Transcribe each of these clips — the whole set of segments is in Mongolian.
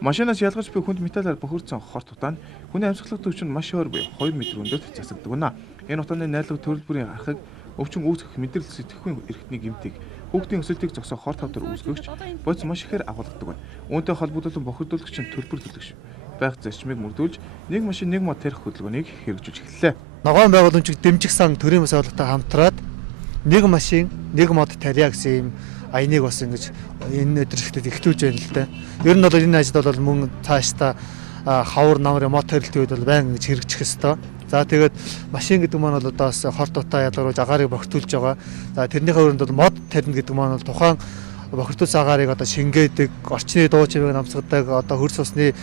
Машинаас ялгаж буй хүнд металлаар бохирдсон хорт утаа нь хүний амьсгалах түвшин маш өөр буй 2 м өндөрт засагдаг байна. Энэ утааны найрлага төрөл бүрийн харахыг өвчин үүсгэх мэдрэл сэтгэхүйн эрхтний гэмтийг хүүхдийн өсөлтийг зогсоох хорт хавдар үүсгэгч бодис маш ихээр агуулгадаг байна. Үүнтэй холбогдуулан бохирдуулагч нь төлбөр төлөгч байх зарчмыг мөрдүүлж нэг машин нэг мод тарих хөдөлгөөнийг хэрэгжүүлж эхэллээ. Ногоон байгууламжийг дэмжих сан төрийн бас байгууллагатай хамтраад нэг машин нэг мод тарья гэсэн юм аяныг бас ингэж энэ өдрөшөлтөд ихтүүлж байна л да. Ер нь бол энэ ажил бол мөн цаашдаа хавар намрын мод тарилтын үед бол байнга ингэж хэрэгжих ёстой. За тэгээд машин гэдэг маань бол одоо бас хорт утаа ялгаруулж агаарыг бохирдуулж байгаа. За тэрнийхээ өрөөнд бол мод тарина гэдэг маань бол тухайн бохирдуулсан агаарыг одоо шингээдэг, орчны дуу чимээг намсгадаг, одоо хөрс усны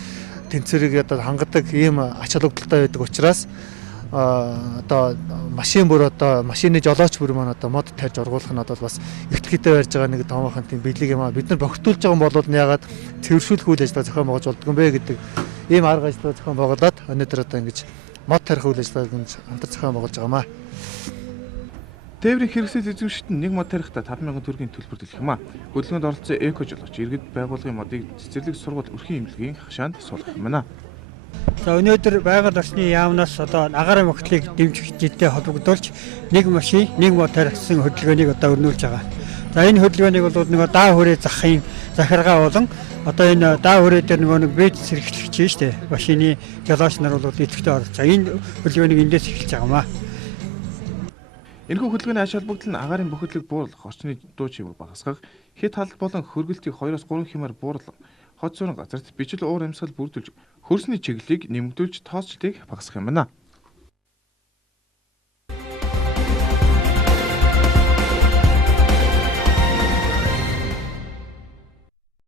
тэнцвэрийг одоо хангадаг ийм ач холбогдолтой байдаг учраас одоо машин бүр одоо машины жолооч бүр маань одоо мод тарьж ургуулах нь одоо бас ихтгэхтэй барьж байгаа нэг томоохон тийм биелэг юм аа. Бид нар бохирдуулж байгаа юм бол яагаад цэвэршүүлэх үйл ажиллагаа зохион байгуулж болдгоо юм бэ гэдэг ийм арга ажиллагаа зохион байгуулад өнөөдөр одоо ингэж мод тарих үйл ажиллагааг хамтар зохион байгуулж байгаамаа. Тээврийн хэрэгсэл эзэмшигт нь нэг мод тарихта 5,000 төгрөгийн төлбөр төлөх юм аа. Хөдөлгөөнд оролцсон эко жолооч иргэд байгууллагын модыг цэцэрлэг сургууль өрхийн эмнэлгийн хашаанд суулгах юм байна. За өнөөдөр байгаль орчны яамнаас одоо агаарын багтлыг дэмжих жилдээ холбогдуулж нэг машин нэг мод тарихсан хөдөлгөөнийг одоо өрнүүлж байгаа. За энэ хөдөлгөөнийг бол нөгөө даа хүрээ захын захиргаа болон одоо энэ даа хүрээ дээр нэг бэд сэргэлэгч шүү дээ. Машины жолооч нар бол эцэгтэй оролцож. За энэ хөдөлгөөнийг эндээс эхэлж байгаамаа. Энэхүү хөдөлгөөний ач холбогдол нь агаарын бохирдлыг бууруулах, орчны дуу чимээг багасгах, хэд халдал болон хөргөлтийг 2-3 хэмээр бууруулах, хот суран газарт бичил уур амьсгал бүрдүүлж, хөрсний чиглэлийг нэмэгдүүлж тооцчлыг багасгах юм байна.